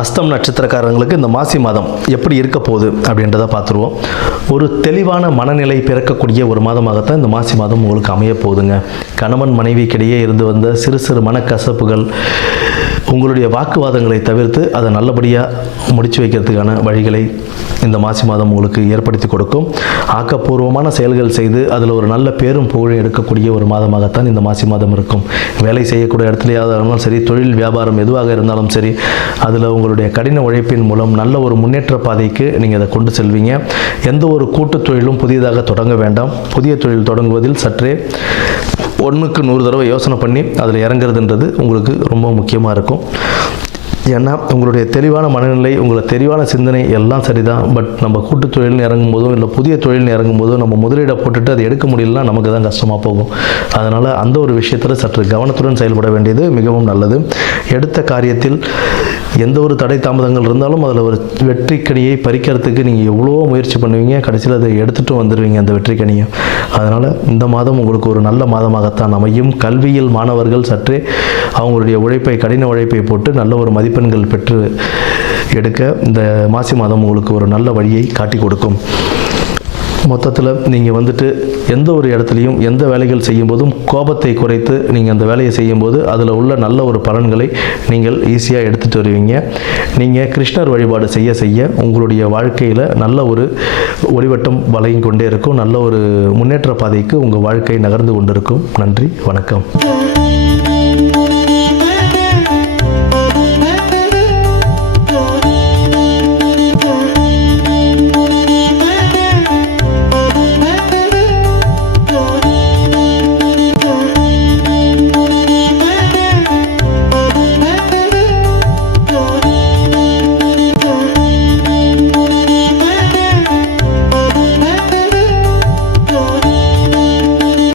அஸ்தம் நட்சத்திரக்காரர்களுக்கு இந்த மாசி மாதம் எப்படி இருக்க போகுது அப்படின்றத பார்த்துருவோம். ஒரு தெளிவான மனநிலை பிறக்கக்கூடிய ஒரு மாதமாகத்தான் இந்த மாசி மாதம் உங்களுக்கு அமைய போகுதுங்க. கணவன் மனைவிக்கிடையே இருந்து வந்த சிறு சிறு மனக்கசப்புகள், உங்களுடைய வாக்குவாதங்களை தவிர்த்து அதை நல்லபடியாக முடிச்சு வைக்கிறதுக்கான வழிகளை இந்த மாசி மாதம் உங்களுக்கு ஏற்படுத்தி கொடுக்கும். ஆக்கப்பூர்வமான செயல்கள் செய்து அதில் ஒரு நல்ல பேரும் புகழும் எடுக்கக்கூடிய ஒரு மாதமாகத்தான் இந்த மாசி மாதம் இருக்கும். வேலை செய்யக்கூடிய இடத்துலையாவது இருந்தாலும் சரி, தொழில் வியாபாரம் எதுவாக இருந்தாலும் சரி, அதில் உங்களுடைய கடின உழைப்பின் மூலம் நல்ல ஒரு முன்னேற்ற பாதைக்கு நீங்கள் அதை கொண்டு செல்வீங்க. எந்த ஒரு கூட்டுத் தொழிலும் புதியதாக தொடங்க வேண்டாம். புதிய தொழில் தொடங்குவதில் சற்றே 1க்கு 100 தடவை யோசனை பண்ணி அதில் இறங்குறதுன்றது உங்களுக்கு ரொம்ப முக்கியமாக இருக்கும். ஏன்னா உங்களுடைய தெளிவான மனநிலை, உங்களை தெளிவான சிந்தனை எல்லாம் சரிதான். பட் நம்ம கூட்டுத் தொழில்னு இறங்கும் போதும் இல்லை புதிய தொழில்னு இறங்கும் போதும் நம்ம முதலீடை போட்டுட்டு அதை எடுக்க முடியலன்னா நமக்கு தான் கஷ்டமாக போகும். அதனால் அந்த ஒரு விஷயத்தில் சற்று கவனத்துடன் செயல்பட வேண்டியது மிகவும் நல்லது. எடுத்த காரியத்தில் எந்த ஒரு தடை தாமதங்கள் இருந்தாலும் அதில் ஒரு வெற்றிக்கனியை பறிக்கிறதுக்கு நீங்கள் எவ்வளோ முயற்சி பண்ணுவீங்க, கடைசியில் அதை எடுத்துகிட்டு வந்துடுவீங்க அந்த வெற்றிக்கனியை. அதனால் இந்த மாதம் உங்களுக்கு ஒரு நல்ல மாதமாகத்தான் அமையும். கல்வியில் மாணவர்கள் சற்றே அவங்களுடைய உழைப்பை, கடின உழைப்பை போட்டு நல்ல ஒரு மதிப்பெண்கள் பெற்று எடுக்க இந்த மாசி மாதம் உங்களுக்கு ஒரு நல்ல வழியை காட்டி கொடுக்கும். மொத்தத்தில் நீங்கள் எந்த ஒரு இடத்துலையும் எந்த வேலைகள் செய்யும்போதும் கோபத்தை குறைத்து நீங்கள் அந்த வேலையை செய்யும்போது அதில் உள்ள நல்ல ஒரு பலன்களை நீங்கள் ஈஸியாக எடுத்துகிட்டு வருவீங்க. நீங்கள் கிருஷ்ணர் வழிபாடு செய்ய செய்ய உங்களுடைய வாழ்க்கையில் நல்ல ஒரு ஒளிவட்டம் வளையும் கொண்டே இருக்கும். நல்ல ஒரு முன்னேற்ற பாதைக்கு உங்கள் வாழ்க்கை நகர்ந்து கொண்டிருக்கும். நன்றி, வணக்கம்.